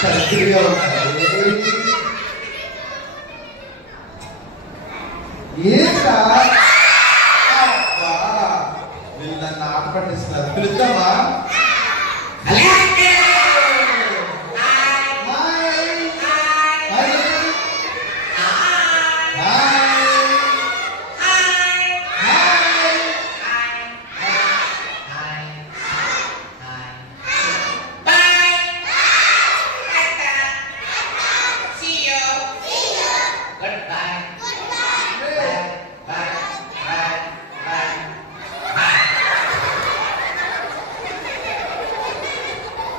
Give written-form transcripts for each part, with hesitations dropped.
చరిత్రగా ఉంటారు. ఏంటా వీళ్ళు నన్ను ఆట పట్టిస్తున్నారు. పిలుద్దామా?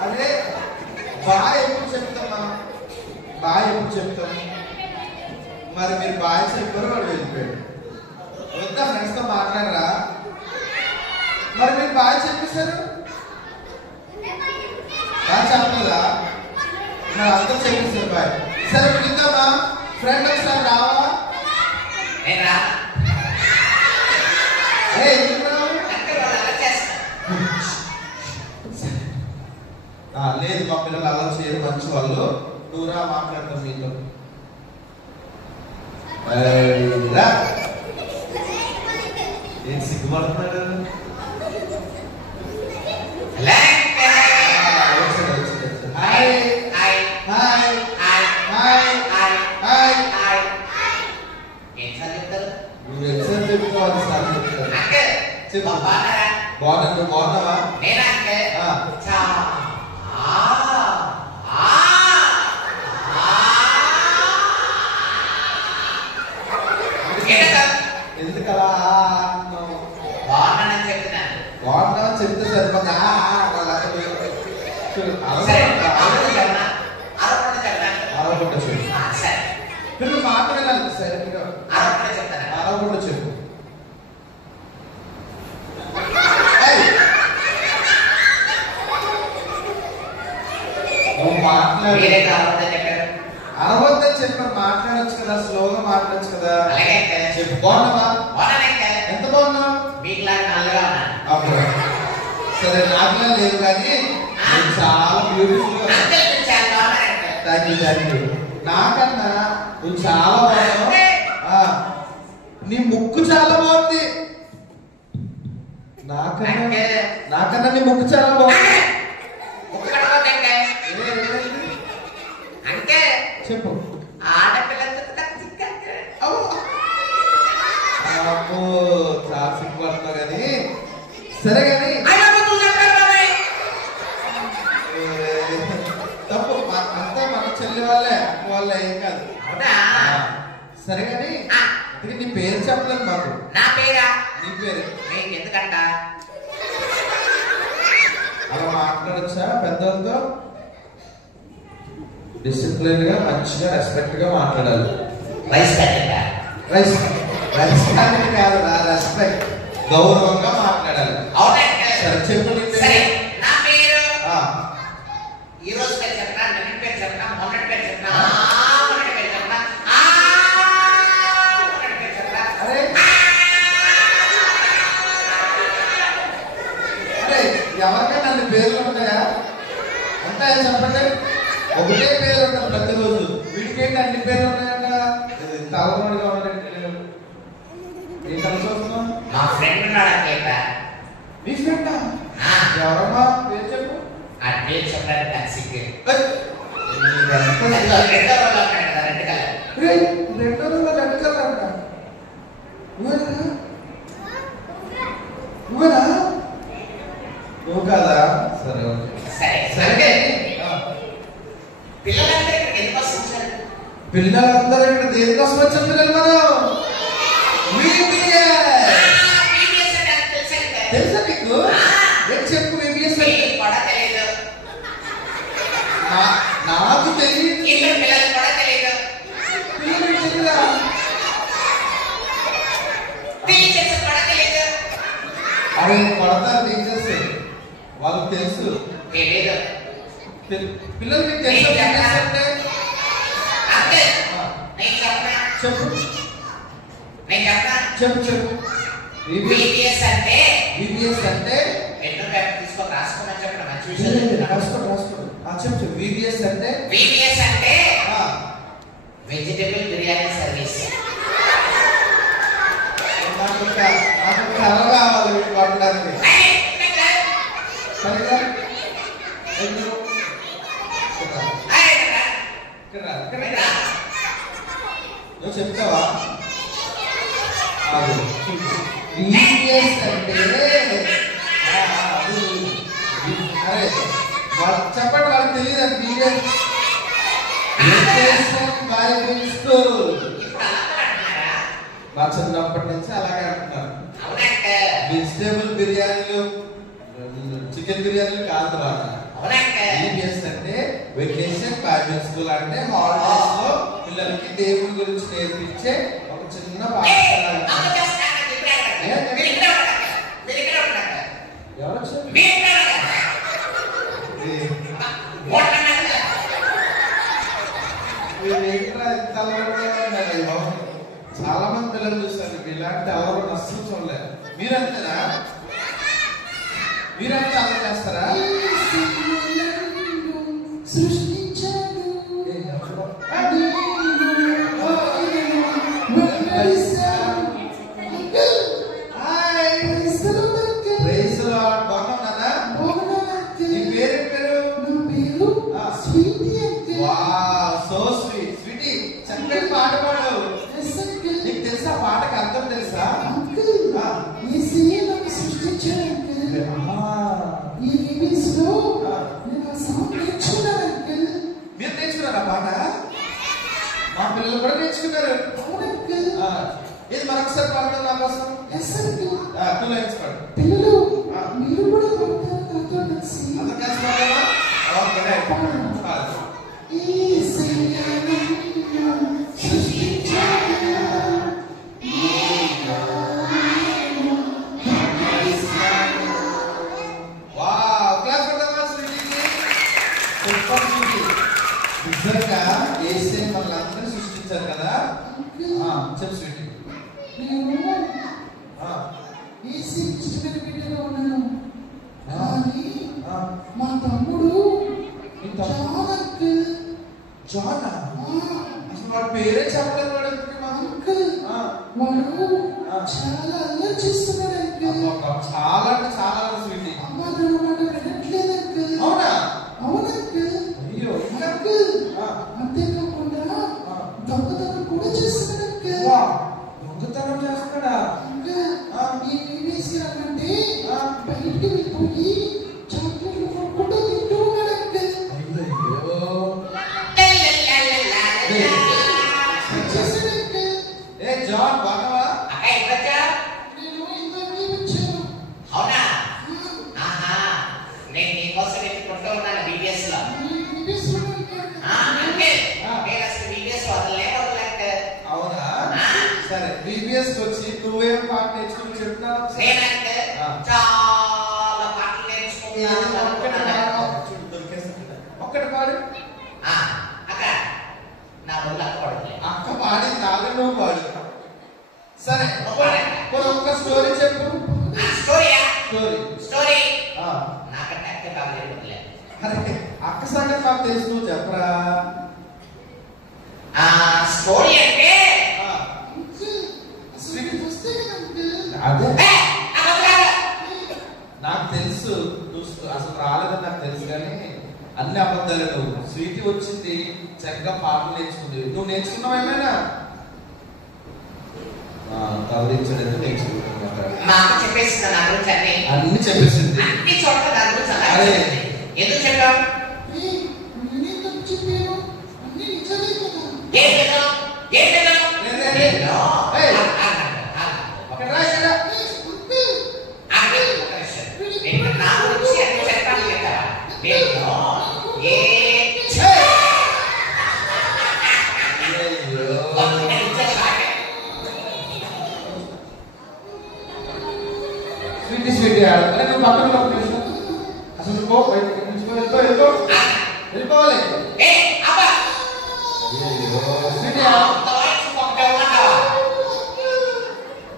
అదే బాయ్ ఎప్పుడు చెప్తామా? బాయ్ ఎప్పుడు చెప్తాం? మరి మీరు బాయ్ చెప్పారు, వాడు వెళ్ళిపోయాడు. వద్దా ఫ్రెండ్స్ తో మాట్లాడరా? మరి మీరు బాయ్ చెప్పేశారు, బాయ్ చెప్పలేదా? మరి అందరూ చెప్పేశారు బాయ్. సరే పిలుద్దామా? ఫ్రెండ్ ఒకసారి రావా? లేదు, మా పిల్లలు అలా చేయరు, మంచి వాళ్ళు. దూరా మాట్లాడతాం మీతో. ఏం సిగ్గుపడుతున్నాడు? Hi hi hi hi hi. నువ్వు ఎగ్జామ్ చెప్పుకోవాలి సార్ చెప్తారు. చెప్పు. బాగున్నా? నువ్వు బాగున్నావా? ఎందుకలా బాగున్నా చెప్తే సరిపోతా? నువ్వు మాట్లాడాలి సరిగ్గా. అరవకుండా చెప్పు. నువ్వు మాట్లాడి అరవద్దని చెప్పారు. మాట్లాడచ్చు కదా, స్లోగా మాట్లాడచ్చు కదా. చెప్పు. బాగున్నావా? ఎంత బాగున్నావు? సరే, నాకులా లేదు కానీ చాలా బ్యూటిఫుల్ గా. Thank you thank you. నాకన్నా నువ్వు చాలా బాగున్నావు. నీ ముక్కు చాలా బాగుంది. నాకన్నా నీ ముక్కు చాలా బాగుంది. చెప్పు. చాలా సిగ్గుపడుతున్నావు కానీ సరే కానీ తప్పు. అంతా మన చెల్లి వాళ్ళే, అక్క వాళ్ళే, ఏం కాదు. సరే కానీ నీ పేరు చెప్పలేదు మాకు. నా పేరా? నీ పేరు ఎందుకంట అలా మాట్లాడచ్చా పెద్దలతో? డిసిప్లిన్ గా, మంచిగా, రెస్పెక్ట్ గా మాట్లాడాలి. రెస్పెక్ట్ కాదురా, రెస్పెక్ట్. గౌరవంగా మాట్లాడాలి. సరే చెప్పు. నా పేరు ఈ రోజు పేరు చెప్పనా, నిన్న పేరు చెప్పనా, మొన్నటి పేరు చెప్పనా, మొన్నటి పేరు చెప్పనా, మొన్నటి పేరు చెప్పనా? అరే అరే ఎవరికైనా అన్ని పేర్లు ఉంటాయా? ఉంటాయా చెప్పండి. ఒకటే పేరు ఉంటుంది ప్రతిరోజు. వీటికేంటి అన్ని పేర్లు ఉన్నాయంట? తలవాడుగా ఉండండి. ఏం కలిసి వస్తున్నాం? మా ఫ్రెండ్ ఉన్నాడు అంకేట. నీ ఫ్రెండా? ఎవరమ్మా? పేరు చెప్పు. ఆ పేరు చెప్పడానికి నాకు సిగ్గు. రెండో రెడ్ కలర్ అంట. నువ్వేనా? నువ్వు కాదా? సరే సరే. పిల్లలందరూ ఇక్కడికి ఎందుకు వస్తున్నారు? పిల్లలందరూ ఇక్కడ దేనికోసం వచ్చారు? పిల్లలు మనం తెలుసా నీకు? చెప్పు. VBS నాకు తెలియదు. పిల్లలు కూడా తెలియదు. పిల్లలు తెలియదా? టీచర్స్ కూడా తెలియదు. అరే పడతారు టీచర్స్, వాళ్ళకి తెలుసు. తెలియదు. పిల్లలకి తెలుసు. చెప్పు చెప్పు చెప్పు. VBS అంటే VBS అంటే ఎన్నో పేపర్ తీసుకొని రాసుకోమని చెప్పిన మంచి విషయం. రాసుకో రాసుకో. చెప్పు VBS అంటే వెజిటబుల్ బిర్యానీ సర్వీస్. నాకు కర్ర కావాలి వీటి పట్టడానికి. సరిగా నువ్వు చెప్తావా? VBS అంటే అరే చెప్పండి, వాళ్ళకి తెలియదు అది VBS. Bible school. మా చిన్నప్పటి నుంచి అలాగే అంటున్నారు. వెజిటేబుల్ బిర్యానీలు, చికెన్ బిర్యానీలు కాదు బాగా. VBS అంటే వెకేషన్ బైబిల్ స్కూల్. అంటే హాలిడేస్ లో పిల్లలకి దేవుని గురించి నేర్పించే ఒక చిన్న పాఠశాల. ఎవరు చాలా మంది పిల్లలు చూస్తారు. ఇలాంటి ఎవరు అస్సలు చూడలేదు. మీరంతేనా? మీరంతా అలా చేస్తారా? పాట పాడవు. నీకు తెలుసా పాటకి అర్థం తెలుసా? మీరు నేర్చుకున్నారా పాట? మా పిల్లలు కూడా నేర్చుకున్నారు. ఇది మరొకసారి పాడడం నా కోసం. నువ్వు నేర్చుకోండి. నిజంగా ఏసే మనల్ని సృష్టించారు కదా. చెప్పు స్వీటీ. మా తమ్ముడు జాన్ అసలు వాడి పేరే చెప్పలేదు. వాడు చాలా అల్లరి చేస్తున్నాడు అంకుల్. చాలా అంటే చాలా స్వీటీ. అమ్మ మాట వినట్లేదు అంకుల్. అవునా? అవును అంకుల్. అయ్యో అంకుల్. అంతేకాకుండా దొంగతనం కూడా చేస్తున్నాడు అంకుల్. దొంగతనం చేస్తున్నాడా? ఈ VBS అంటే బయటికి వెళ్ళిపోయి చాక్లెట్లు కొనుక్కుంటూ తింటూ ఉన్నాడు అంకుల్. ఏ జాన్ బాగున్నావా? నేను ఇంతవరకు వచ్చాను. అవునా? నేను నీకోసం ఎత్తుకుంటూ ఉన్నాను VBS లో. అవునా? సరే VBS వచ్చి నువ్వేం పాట నేర్చుకుని చెప్తున్నావు? చాలా పాటలు నేర్చుకున్నాను. ఒక్కటి పాడు. అక్క నా వల్ల పాడలే. అక్క పాడి నాలుగు నువ్వు పాడు. సరే ఒక్క స్టోరీ చెప్పు. స్టోరీ నాకంటే అక్క కాలేదు. అరే అక్క సంగతి నాకు తెలుసు, నువ్వు చెప్పరా. స్టోరీ అంటే అదే నాకు తెలుసు. నువ్వు అసలు రాలేదని నాకు తెలుసు, కానీ అన్ని అబద్ధాలు. నువ్వు స్వీటీ వచ్చింది చక్కగా పాటలు నేర్చుకుంది. నువ్వు నేర్చుకున్నావు ఏమైనా? తవరించలేదు నేర్చుకుంటున్నా. చెప్పేసింది నా గురించి అన్ని చెప్పేసింది. అన్ని చోట్ల నా గురించి ఎందుకు చెప్పావు? నా గురించి అన్ని చెప్పాలి కదా. స్వీటీ స్వీటీ అరే నువ్వు పక్కన అసలు వెళ్ళిపోవాలి.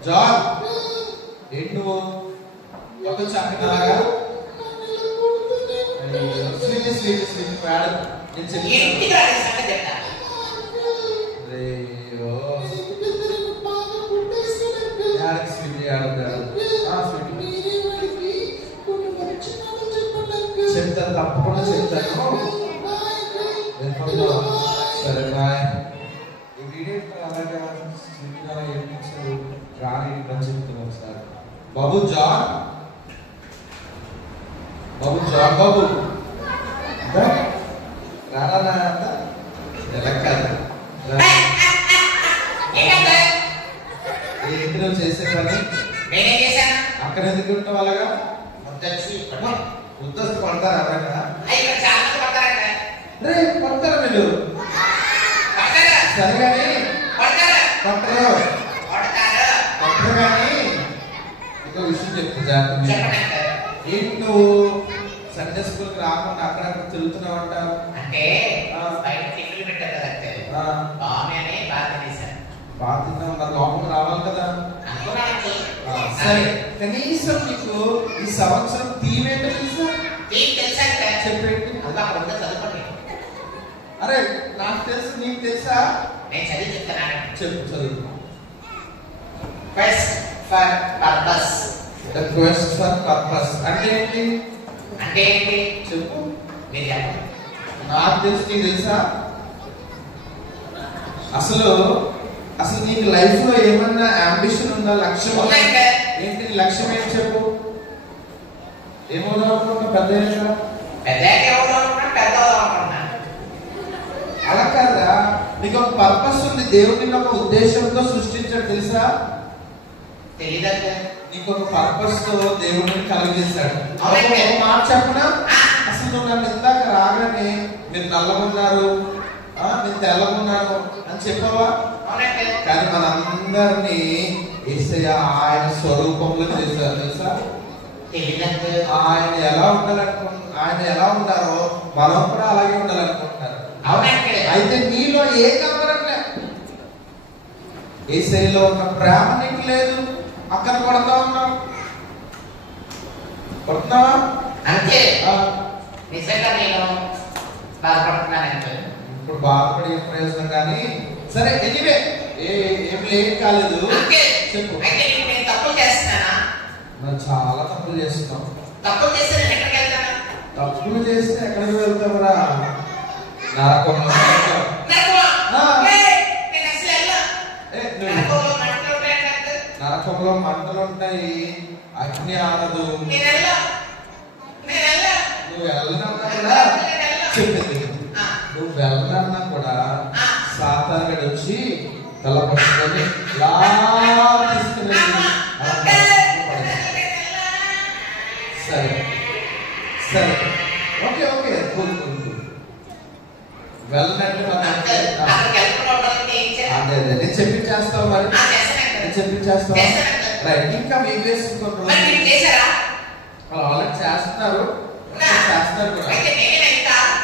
జాన్ ఏంటి నువ్వు ఒక చక్కగా స్వీటీ స్వీటీ స్వీటీ ఇంటికి రాని సంగతి చెప్తా. చెప్తాను, తప్పకుండా చెప్తాను. సరే బాయ్. ఈ వీడియో అలాగా రాని చెప్తాను ఒకసారి. బాబు జాన్, బాబు జాన్ బాబు రానా ఏంటి నువ్వు చేసే పని? నేనేం చేశాను? అక్కడ ఎందుకు ఉంటావు అలాగా? ఉద్దస్తు పడతారా ఎవరైనా? ఇక్కడ చాలా మంది పడతారంట. రే పడతారా వీళ్ళు? సరే కానీ పట్టరు కానీ ఇంకో విషయం చెప్తా జాగ్రత్త. ఏంటి నువ్వు సండే స్కూల్కి రాకుండా అక్కడక్కడ తిరుగుతున్నావంట? అంటే బయట టిఫిన్ పెట్టారు కదంటే బాగుంది అని బాగా తినేసాను. బాగా తిన్నావు, మరి లోపల రావాలి కదా. సరే కనీసం నీకు ఈ సంవత్సరం థీమ్ ఏంటో తెలుసా? చెప్పేంటి? చదువుకోండి. అరే నాకు తెలుసు, నీకు తెలుసా? నేను చదివి చెప్తాను. చెప్పు, చదువు. Quest for purpose. The quest for purpose అంటే ఏంటి? అంటే ఏంటి చెప్పు. మీరు చెప్పండి. నాకు తెలుసు, నీకు తెలుసా? అసలు నీకు లైఫ్ లో ఏమన్నా అంబిషన్ ఉందా? లక్ష్యం ఏంటి? లక్ష్యం ఏంటి చెప్పు. ఏమవుదాం అనుకుంటున్నా? అలా కాదా, నీకు ఒక పర్పస్ ఉంది. దేవుడిని ఒక ఉద్దేశంతో సృష్టించాడు తెలుసా? తెలీదంటే నీకు ఒక పర్పస్ తో దేవుడిని కలిగేశాడు. మాట చెప్పనా? అసలు నువ్వు నన్ను ఇందాక రాగానే మీరు నల్లగున్నారు, నేను తెల్లగున్నాను అని చెప్పావా? కానీ మనందరినీ యేసయ్య ఆయన స్వరూపంలో చేశారు తెలుసా? ఆయన ఎలా ఉన్నారో మనం కూడా అలాగే ఉండాలనుకుంటున్నారు. అయితే నీలో ఏ కనపడట్లే. యేసయ్యలో ఉన్న ప్రేమ నీకు లేదు. అక్కడ కొడతా ఉన్నావు, కొడుతున్నావా? అంతే. నిజంగా నేను బాధపడుతున్నాను. ఇప్పుడు బాధపడే ప్రయోజనం కానీ సరే ఎనీవే ఏం లేట్ కాలేదు. చెప్పు. నేను తప్పులు చేస్తున్నానా? మనం చాలా తప్పులు చేస్తున్నాం. తప్పులు చేస్తే నేను ఎక్కడికి వెళ్తాను? తప్పులు చేస్తే ఎక్కడికి వెళ్తావురా? నరకంలో. నరకంలో మంటలు ఉంటాయి, అగ్ని ఆనదు. నువ్వు వెళ్ళనన్నా కూడా చెప్పింది, నువ్వు వెళ్ళనన్నా కూడా సాతానుడు వచ్చి తల పట్టుకొని తీసుకుని సరే సరే ఓకే ఓకే వెళ్ళనంటే అదే అదే నేను చెప్పించేస్తావు. మరి నేను చెప్పించేస్తావు. రైట్. ఇంకా వీడియోస్ ఆల్రెడీ చేస్తున్నారు కూడా,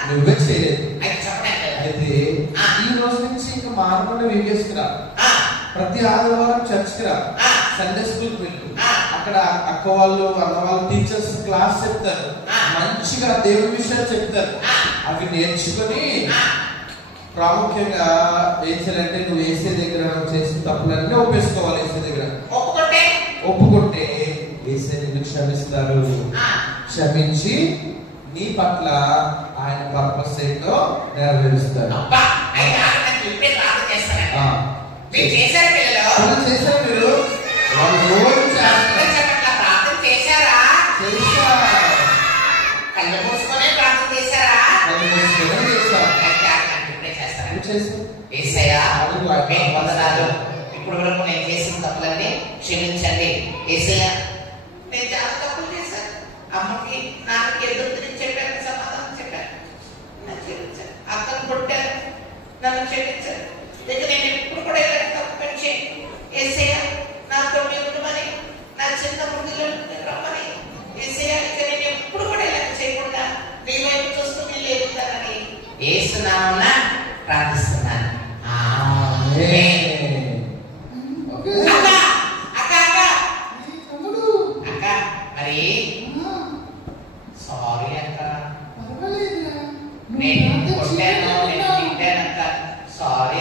నువ్వే చేయలేదు. అయితే ఈ రోజు నుంచి ఇంకా మానకుండా వీడియోస్కి రా. ప్రతి ఆదివారం చర్చ్కి రా. సండే స్కూల్కి వెళ్ళు. అక్కడ అక్క వాళ్ళు అన్న వాళ్ళు టీచర్స్ క్లాస్ చెప్తారు, మంచిగా దేవుడి విషయాలు చెప్తారు. అవి నేర్చుకొని ప్రాముఖ్యంగా ఏం చేయాలంటే నువ్వు వేసే దగ్గర చేసిన తప్పులన్నీ ఒప్పేసుకోవాలి. వేసే దగ్గర ఒప్పుకుంటే వేసే నిన్ను క్షమిస్తారు. క్షమించి నీ పట్ల ఆయన పర్పస్ ఏంటో నెరవేరుస్తారు. చేశారు మీరు, వాళ్ళు రోజు ఇప్పుడు వరకు నేను చేసిన తప్పులన్నీ క్షమించండి యేసయ్యా. నేను చాలా తప్పులు చేశాను. అమ్మకి నాన్నకి ఎదురు తిరిగి చెప్పాను, సమాధానం చెప్పాను. నన్ను క్షమించాను. అక్కను కొట్టాను, నన్ను క్షమించాను. ఇక నేను ఎప్పుడు కూడా ఇలాంటి తప్పు పని చేయను. యేసయ్యా నాతో ఉండమని, నా చిన్న ముందులో రమ్మని. యేసయ్యా ఇక నేను ఎప్పుడు కూడా ఇలాంటి చేయకుండా నీ వైపు చూస్తూ నేను ఎదుగుతానని యేసునామమున ప్రార్థిస్తున్నాను. మరి సారీ అక్క, నేను కొట్టాను సారీ